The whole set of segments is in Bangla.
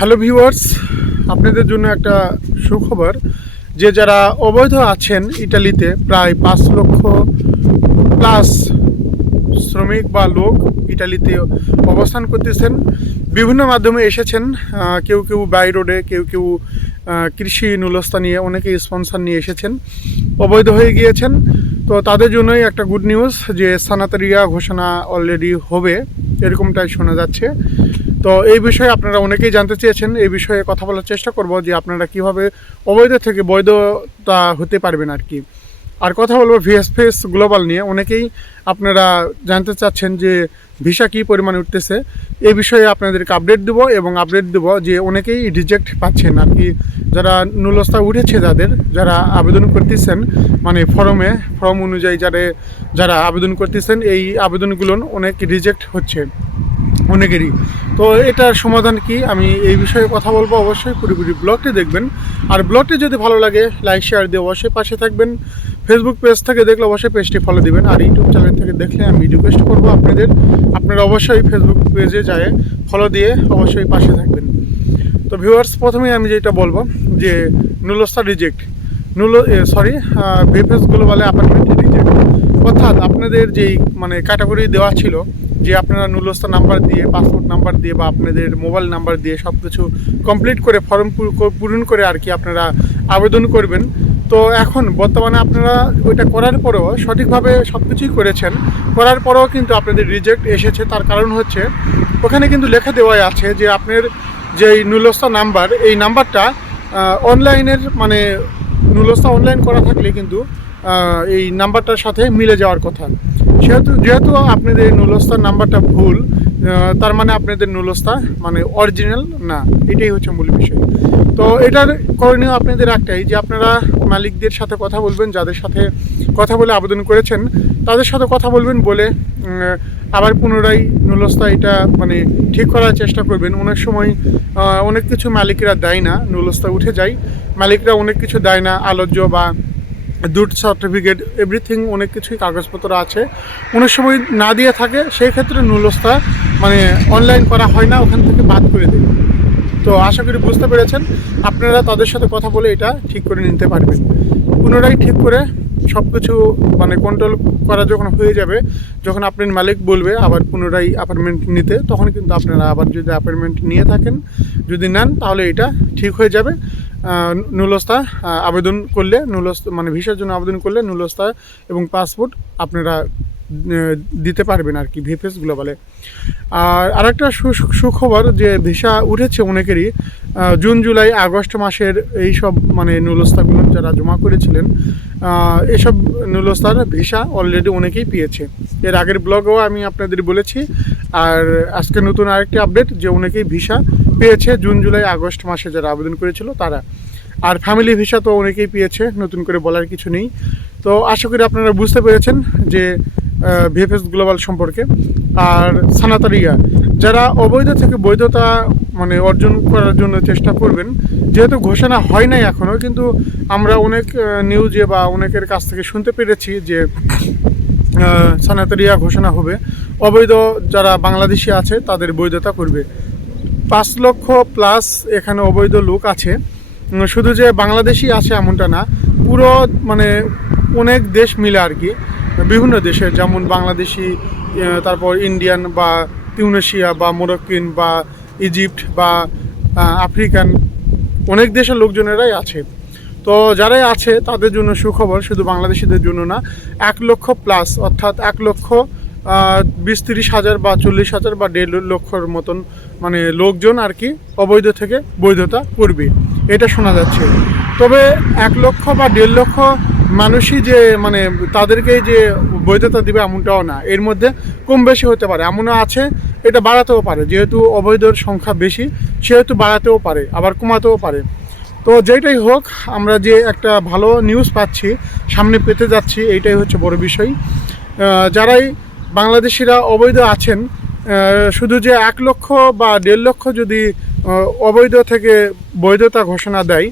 হ্যালো ভিউয়ার্স, আপনাদের জন্য একটা সুখবর, যে যারা অবৈধ আছেন ইটালিতে, প্রায় পাঁচ লক্ষ প্লাস শ্রমিক বা লোক ইটালিতে অবস্থান করতেছেন। বিভিন্ন মাধ্যমে এসেছেন কেউ কেউ বাই রোডে, কেউ কেউ কৃষি নুলস্তা নিয়ে অনেকে স্পন্সর নিয়ে এসেছেন, অবৈধ হয়ে গিয়েছেন। তো তাদের জন্যই একটা গুড নিউজ যে সানাতারিয়া ঘোষণা অলরেডি হবে, এরকমটাই শোনা যাচ্ছে। তো এই বিষয়ে আপনারা অনেকেই জানতে চেয়েছেন, এই বিষয়ে কথা বলার চেষ্টা করব যে আপনারা কীভাবে অবৈধ থেকে বৈধতা হতে পারবেন আর কি। আর কথা বলব ভিএসপিএস গ্লোবাল নিয়ে, অনেকেই আপনারা জানতে চাচ্ছেন যে ভিসা কী পরিমাণে উঠতেছে। এই বিষয়ে আপনাদেরকে আপডেট দেবো এবং আপডেট দেবো যে অনেকেই রিজেক্ট পাচ্ছেন আর কি। যারা নুলস্তা উঠেছে যাদের, যারা আবেদন করতেছেন মানে ফর্মে ফর্ম অনুযায়ী যারা যারা আবেদন করতেছেন, এই আবেদনগুলো অনেক রিজেক্ট হচ্ছে। অনেকেরই। তো এটার সমাধান কি? আমি এই বিষয়ে কথা বলব অবশ্যই। পুরোপুরি ব্লগটি দেখবেন। আর ব্লগটি যদি ভালো লাগে, লাইক, শেয়ার দিয়ে অবশ্যই পাশে থাকবেন। ফেসবুক পেজ থেকে দেখলে অবশ্যই পেজটি ফলো দিবেন। আর ইউটিউব চ্যানেল থেকে দেখলে আমি রিকোয়েস্ট করব আপনাদের। আপনারা অবশ্যই ফেসবুক পেজে যায় ফলো দিয়ে অবশ্যই পাশে থাকবেন। তো ভিউয়ার্স প্রথমেই আমি যেটা বলব, যে নুলস্তা রিজেক্ট নুলো সরি ভিএফএসগুলো বলে অ্যাপার্টমেন্ট রিজেক্ট অর্থাৎ আপনাদের যেই মানে ক্যাটাগরি দেওয়া ছিল যে আপনারা নুলস্তা নাম্বার দিয়ে, পাসপোর্ট নাম্বার দিয়ে বা আপনাদের মোবাইল নাম্বার দিয়ে সব কিছু কমপ্লিট করে ফর্ম পূরণ করে আর কি আপনারা আবেদন করবেন। তো এখন বর্তমানে আপনারা ওইটা করার পরেও সঠিকভাবে সব কিছুই করেছেন। করার পরেও কিন্তু আপনাদের রিজেক্ট এসেছে। তার কারণ হচ্ছে, ওখানে কিন্তু লেখা দেওয়াই আছে যে আপনার যেই নুলস্তা নাম্বার, এই নাম্বারটা অনলাইনের মানে নুলস্তা অনলাইন করা থাকলে কিন্তু এই নাম্বারটার সাথে মিলে যাওয়ার কথা। সেহেতু যেহেতু আপনাদের এই নুলস্তার নাম্বারটা ভুল তার মানে আপনাদের নুলস্তা মানে অরিজিনাল না, এটাই হচ্ছে মূল বিষয়। তো এটার করণীয় আপনাদের একটাই যে আপনারা মালিকদের সাথে কথা বলবেন, যাদের সাথে কথা বলে আবেদন করেছেন, তাদের সাথে কথা বলবেন বলে আবার পুনরায় নুলস্তা এটা মানে ঠিক করার চেষ্টা করবেন। অনেক সময় অনেক কিছু মালিকরা দেয় না নুলস্তা উঠে যায়। মালিকরা অনেক কিছু দেয় না আলোচ্য বা দুধ সার্টিফিকেট এভরিথিং অনেক কিছুই কাগজপত্র আছে। অনেক সময় না দিয়ে থাকে, সেই ক্ষেত্রে নুলস্তা মানে অনলাইন করা হয় না, ওখান থেকে বাদ করে দেবে তো আশা করি বুঝতে পেরেছেন, আপনারা তাদের সাথে কথা বলে এটা ঠিক করে নিতে পারবেন। পুনরায় ঠিক করে সব কিছু মানে কন্ট্রোল করা যখন হয়ে যাবে, যখন আপনার মালিক বলবে আবার পুনরায় অ্যাপার্টমেন্ট নিতে, তখন কিন্তু আপনারা আবার যদি অ্যাপার্টমেন্ট নিয়ে থাকেন, যদি নেন, তাহলে এটা ঠিক হয়ে যাবে। আহ, নুলস্তা আবেদন করলে নুলস্তা মানে ভিসার জন্য আবেদন করলে নুলস্তা এবং পাসপোর্ট আপনারা দিতে পারবেন আর কি ভিএফএস গ্লোবালে। আর আরেকটা সুখবর যে ভিসা উঠেছে অনেকেরই জুন জুলাই আগস্ট মাসের এই সব মানে নুলস্তাগুলো যারা জমা করেছিলেন এসব নুলস্তার ভিসা অলরেডি অনেকেই পেয়েছে। এর আগের ব্লগেও আমি আপনাদের বলেছি। আর আজকে নতুন আরেকটি আপডেট যে অনেকেই ভিসা পেয়েছে জুন, জুলাই, আগস্ট মাসে যারা আবেদন করেছিল তারা। আর ফ্যামিলি ভিসা তো অনেকেই পেয়েছে, নতুন করে বলার কিছু নেই। তো আশা করি আপনারা বুঝতে পেরেছেন যে ভিএফএস গ্লোবাল সম্পর্কে। আর সানাতারিয়া যারা অবৈধ থেকে বৈধতা মানে অর্জন করার জন্য চেষ্টা করবেন, যেহেতু ঘোষণা হয় নাই এখনও কিন্তু আমরা অনেক নিউজে বা অনেকের কাছ থেকে শুনতে পেরেছি যে সানাতারিয়া ঘোষণা হবে। অবৈধ যারা বাংলাদেশি আছে, তাদের বৈধতা করবে। পাঁচ লক্ষ প্লাস এখানে অবৈধ লোক আছে। শুধু যে বাংলাদেশি আছে এমনটা না, পুরো মানে অনেক দেশ মিলে আর কি। বিভিন্ন দেশের যেমন বাংলাদেশি তারপর ইন্ডিয়ান বা তিউনেশিয়া বা মোরক্কিন বা ইজিপ্ট বা আফ্রিকান অনেক দেশের লোকজনেরাই আছে। তো যারাই আছে, তাদের জন্য সুখবর, শুধু বাংলাদেশিদের জন্য না, এক লক্ষ প্লাস অর্থাৎ এক লক্ষ বিশ তিরিশ হাজার বা চল্লিশ হাজার বা দেড় লক্ষর মতন মানে লোকজন আর কি, অবৈধ থেকে বৈধতা করবে। এটা শোনা যাচ্ছে। তবে এক লক্ষ বা দেড় লক্ষ মানুষই যে মানে তাদেরকে যে বৈধতা দিবে এমনটাও না। এর মধ্যে কম বেশি হতে পারে। এমনও আছে, এটা বাড়াতেও পারে। যেহেতু অবৈধর সংখ্যা বেশি, সেহেতু বাড়াতেও পারে, আবার কমাতেও পারে। তো যেটাই হোক, আমরা যে একটা ভালো নিউজ পাচ্ছি, সামনে পেতে যাচ্ছি, এইটাই হচ্ছে বড় বিষয়। যারাই বাংলাদেশিরা অবৈধ আছেন শুধু যে এক লক্ষ বা দেড় লক্ষ যদি অবৈধ থেকে বৈধতা ঘোষণা দেয়,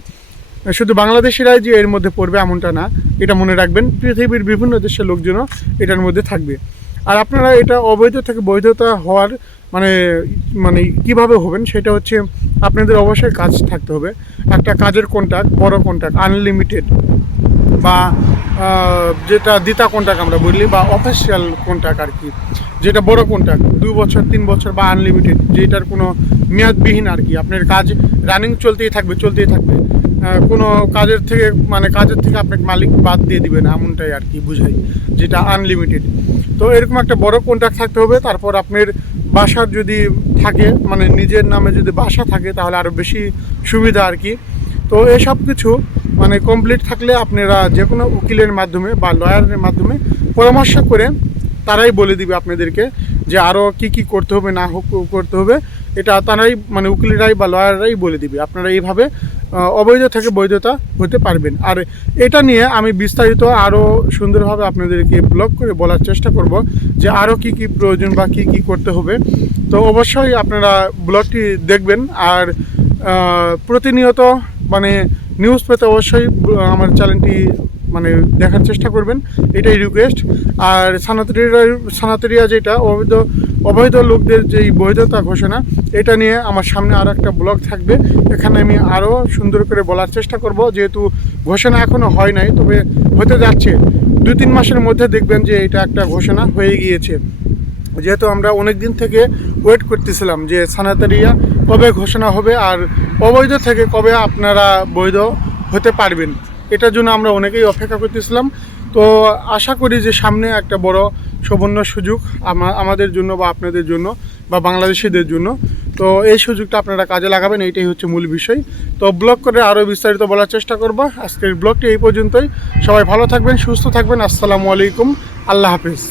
শুধু বাংলাদেশিরাই যে এর মধ্যে পড়বে এমনটা না, এটা মনে রাখবেন। পৃথিবীর বিভিন্ন দেশের লোকজনও এটার মধ্যে থাকবে। আর আপনারা এটা অবৈধ থেকে বৈধতা হওয়ার মানে মানে কীভাবে হবেন সেটা হচ্ছে আপনাদের অবশ্যই কাজ থাকতে হবে। একটা কাজের কন্ট্যাক্ট বড় কন্ট্যাক্ট আনলিমিটেড বা যেটা দিতা কন্ট্যাক্ট আমরা বলি বা অফিসিয়াল কন্ট্যাক্ট আর কি। যেটা বড় কন্ট্যাক্ট দুই বছর, তিন বছর বা আনলিমিটেড যেটার কোনো মেয়াদবিহীন আর কি। আপনার কাজ রানিং চলতেই থাকবে চলতেই থাকবে। কোনো কাজের থেকে মানে কাজের থেকে আপনাকে মালিক বাদ দিয়ে দিবে না এমনটাই আর কি বুঝাই, যেটা আনলিমিটেড তো এরকম একটা বড় কন্ট্যাক্ট থাকতে হবে, তারপর আপনার বাসার যদি থাকে মানে নিজের নামে যদি বাসা থাকে, তাহলে আরও বেশি সুবিধা আর কি। তো এসব কিছু মানে কমপ্লিট থাকলে আপনারা যে কোনো উকিলের মাধ্যমে বা লয়ারের মাধ্যমে পরামর্শ করে তারাই বলে দিবে আপনাদেরকে যে আরও কি কি করতে হবে, না করতে হবে। এটা তারাই মানে উকিলেরাই বা লয়াররাই বলে দিবে। আপনারা এইভাবে অবৈধ থেকে বৈধতা হতে পারবেন। আর এটা নিয়ে আমি বিস্তারিত আরও সুন্দরভাবে আপনাদেরকে ব্লগ করে বলার চেষ্টা করব যে আরও কি কি প্রয়োজন বা কি কি করতে হবে। তো অবশ্যই আপনারা ব্লগটি দেখবেন আর প্রতিনিয়ত মানে নিউজ পেতে অবশ্যই আমার চ্যানেলটি মানে দেখার চেষ্টা করবেন, এটাই রিকোয়েস্ট আর সানাতরিয়া সানাতরিয়া যেটা, অবৈধ অবৈধ লোকদের যেই বৈধতা ঘোষণা, এটা নিয়ে আমার সামনে আরও একটা ব্লগ থাকবে। এখানে আমি আরও সুন্দর করে বলার চেষ্টা করব, যেহেতু ঘোষণা এখনও হয় নাই, তবে হতে যাচ্ছে। দু তিন মাসের মধ্যে দেখবেন যে এটা একটা ঘোষণা হয়ে গিয়েছে। যেহেতু আমরা অনেক দিন থেকে ওয়েট করতেছিলাম যে সানাতারিয়া কবে ঘোষণা হবে, আর অবৈধ থেকে কবে আপনারা বৈধ হতে পারবেন। এটার জন্য আমরা অনেকেই অপেক্ষা করতেছিলাম। তো আশা করি যে সামনে একটা বড় সুবর্ণ সুযোগ আমাদের জন্য বা আপনাদের জন্য বা বাংলাদেশিদের জন্য। তো এই সুযোগটা আপনারা কাজে লাগাবেন, এইটাই হচ্ছে মূল বিষয়। তো ব্লগ করে আরও বিস্তারিত বলার চেষ্টা করব। আজকের ব্লগটি এই পর্যন্তই। সবাই ভালো থাকবেন, সুস্থ থাকবেন। আসসালামু আলাইকুম। আল্লাহ হাফিজ।